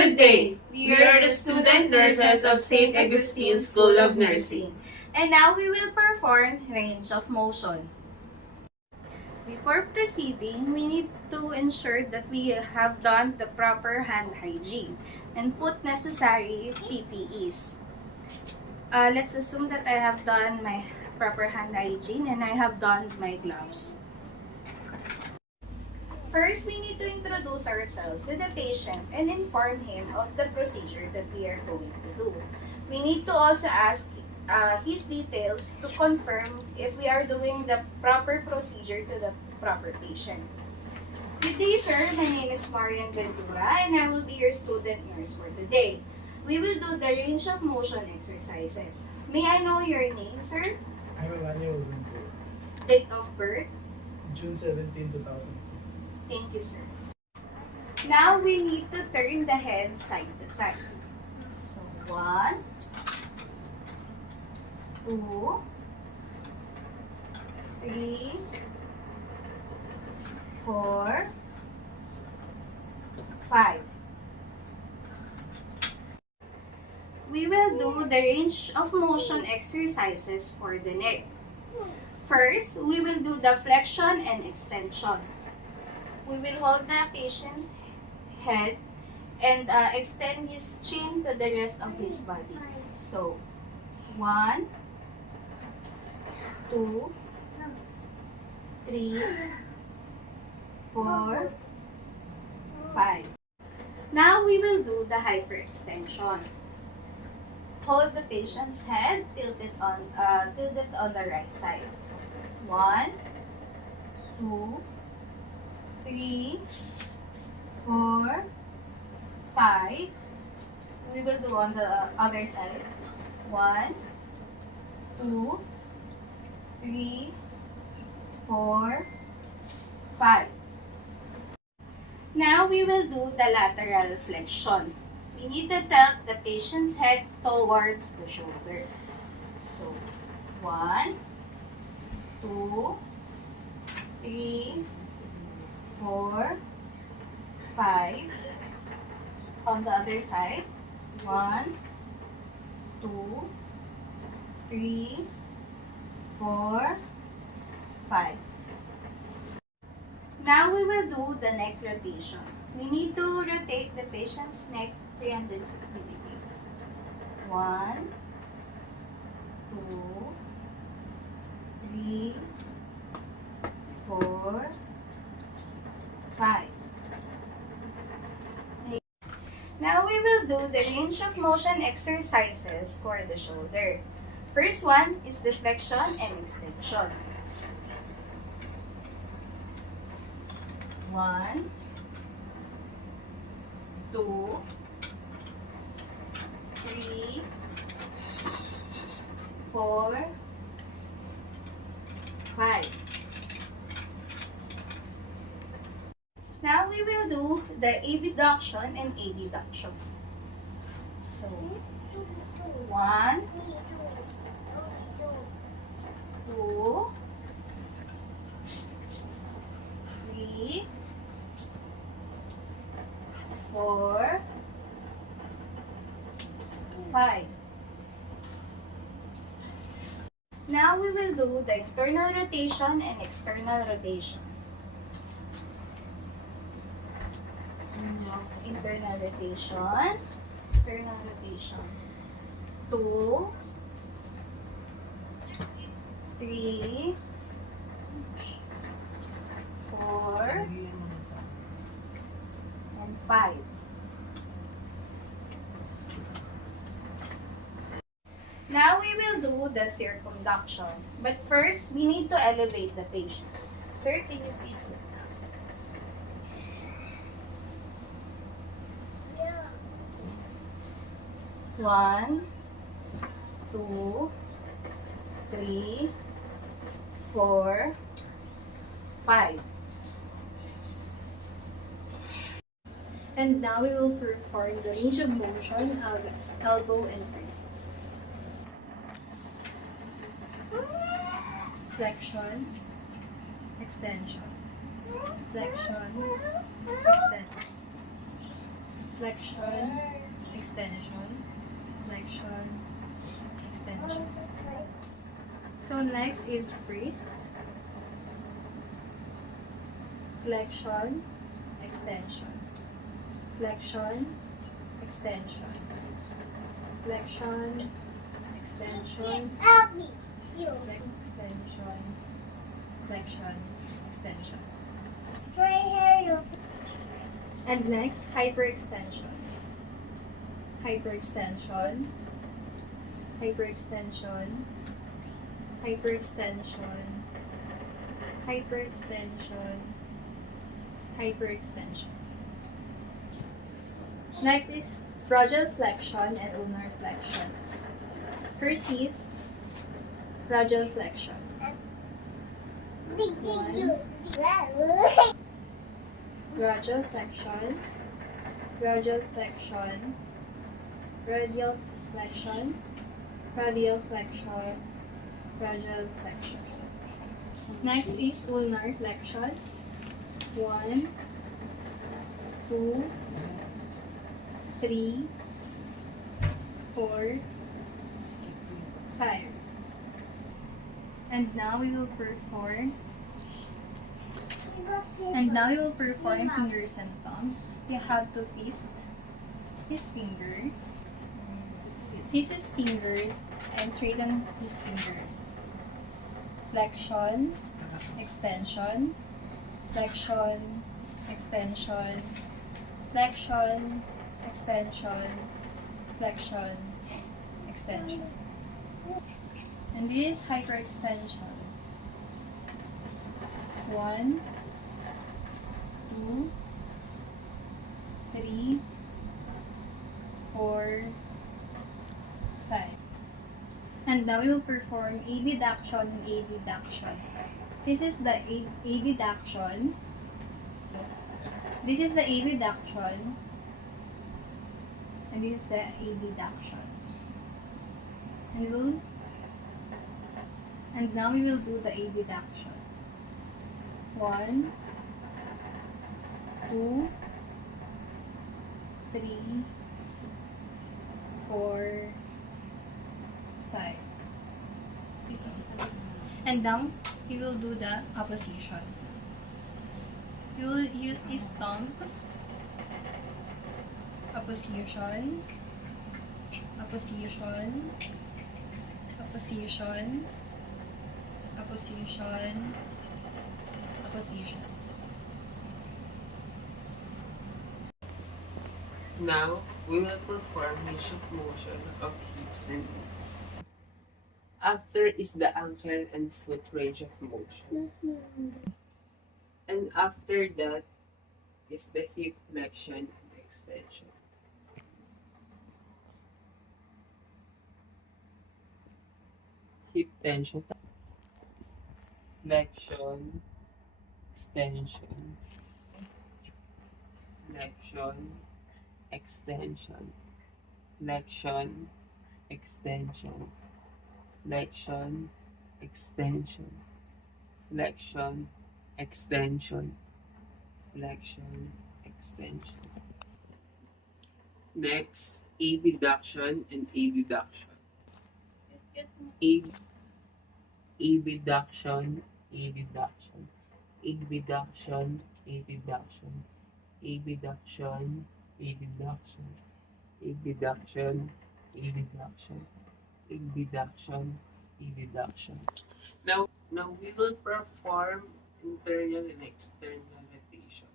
Good day! We are the student nurses of St. Augustine School of Nursing. And now we will perform range of motion. Before proceeding, we need to ensure that we have done the proper hand hygiene and put necessary PPEs. Let's assume that I have done my proper hand hygiene and I have donned my gloves. First, we need to introduce ourselves to the patient and inform him of the procedure that we are going to do. We need to also ask his details to confirm if we are doing the proper procedure to the proper patient. Good day, sir. My name is Marian Ventura and I will be your student nurse for today. We will do the range of motion exercises. May I know your name, sir? I'm Emmanuel Ventura. Date of birth? June 17, 2000. Thank you, sir. Now we need to turn the head side to side. So, 1, 2, 3, 4, 5. We will do the range of motion exercises for the neck. First, we will do the flexion and extension. We will hold the patient's head and extend his chin to the rest of his body. So, 1, 2, 3, 4, 5. Now we will do the hyperextension. Hold the patient's head tilted on the right side. So, 1, 2, 3, 4, 5. We will do on the other side. 1, 2, 3, 4, 5. Now we will do the lateral flexion. We need to tilt the patient's head towards the shoulder. So, 1, 2, 3, 4, 5. On the other side. 1, 2, 3, 4, 5. Now we will do the neck rotation. We need to rotate the patient's neck 360 degrees. 1, 2, 3, 4, 5. Now we will do the range of motion exercises for the shoulder. First one is the flexion and extension. 1, 2, 3, 4, 5. Now we will do the abduction and adduction. So, 1, 2, 3, 4, 5. Now we will do the internal rotation and external rotation. Internal rotation, external rotation. 2, 3, 4, and 5. Now we will do the circumduction. But first, we need to elevate the patient. Sir, can you please sit? 1, 2, 3, 4, 5. And now we will perform the range of motion of elbow and wrists. Flexion, extension, flexion, extension. flexion, extension, flexion, extension. So next is wrist, flexion, extension, flexion, extension, flexion, extension, extension, flexion, extension. And next, hyperextension. Hyperextension, hyperextension, hyperextension, hyperextension, hyperextension. Next is radial flexion and ulnar flexion. First is radial flexion. Radial flexion, radial flexion, radial flexion, radial flexion, radial flexion. Next is ulnar flexion. 1, 2, 3, 4, 5. And now we will perform fingers and thumb. You have to fist his finger, fist his fingers, and straighten his fingers. Flexion, extension, flexion, extension, flexion, extension, flexion, extension. And this is hyperextension. 1, 2, 3, 4, 5. And now we will perform abduction and adduction. This is the abduction. This is the abduction. And this is the adduction. And now we will do the abduction. 1, 2, 3, 4, 5. And now we will do the opposition. We will use this thumb. Opposition, opposition, opposition, opposition, opposition. Now, we will perform range of motion of hips and knees. After is the ankle and foot range of motion. And after that is the hip flexion and extension. Hip tension, flexion, extension, flexion, extension, flexion, extension, flexion, extension, flexion, extension, flexion, extension. Next, abduction and adduction. Abduction, adduction, abduction, adduction, abduction, adduction, abduction, adduction, abduction, adduction. Now we will perform internal and external rotation.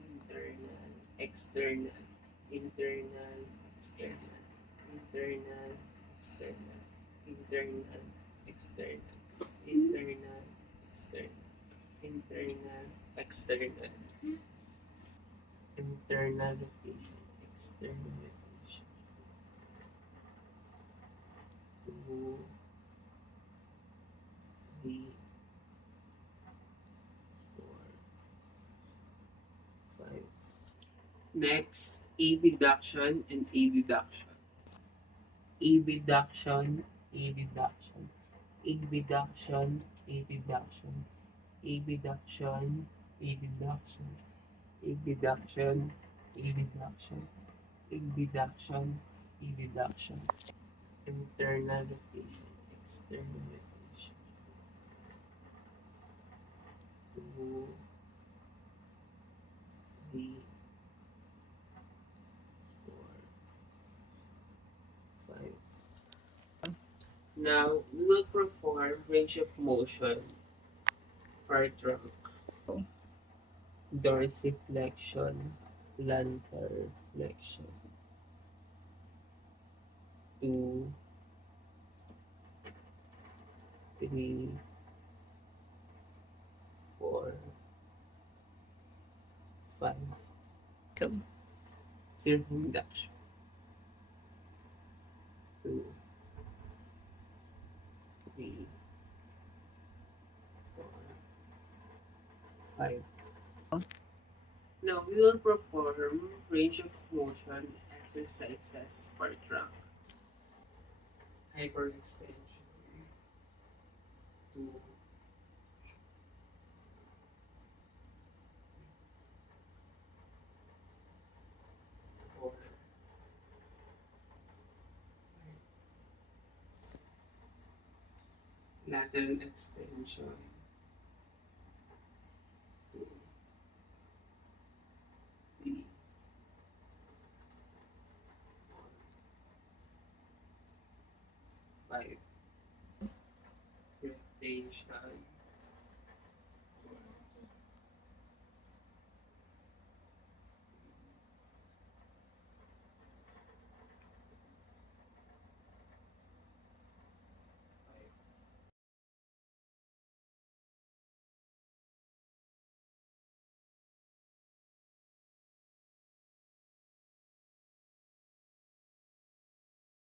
Internal, external, internal, external, internal, external, internal, external, internal, external, internal, external, internal rotation, external rotation. 2, 3, 4, 5. Next, abduction and adduction. Abduction, adduction, abduction, adduction, abduction, adduction, abduction, abduction, abduction, abduction, internal rotation, external rotation, 2, 3, 4, 5. Now, we will perform range of motion for trunk, dorsiflexion, plantar flexion, 2, 3, 4, 5. Go. Circumduction, 2, 3, 4, 5. Now we will perform range of motion exercises for trunk. Hyperextension, 2, 4, 5. Lateral extension, 2, 3, 4, 5. Rotation,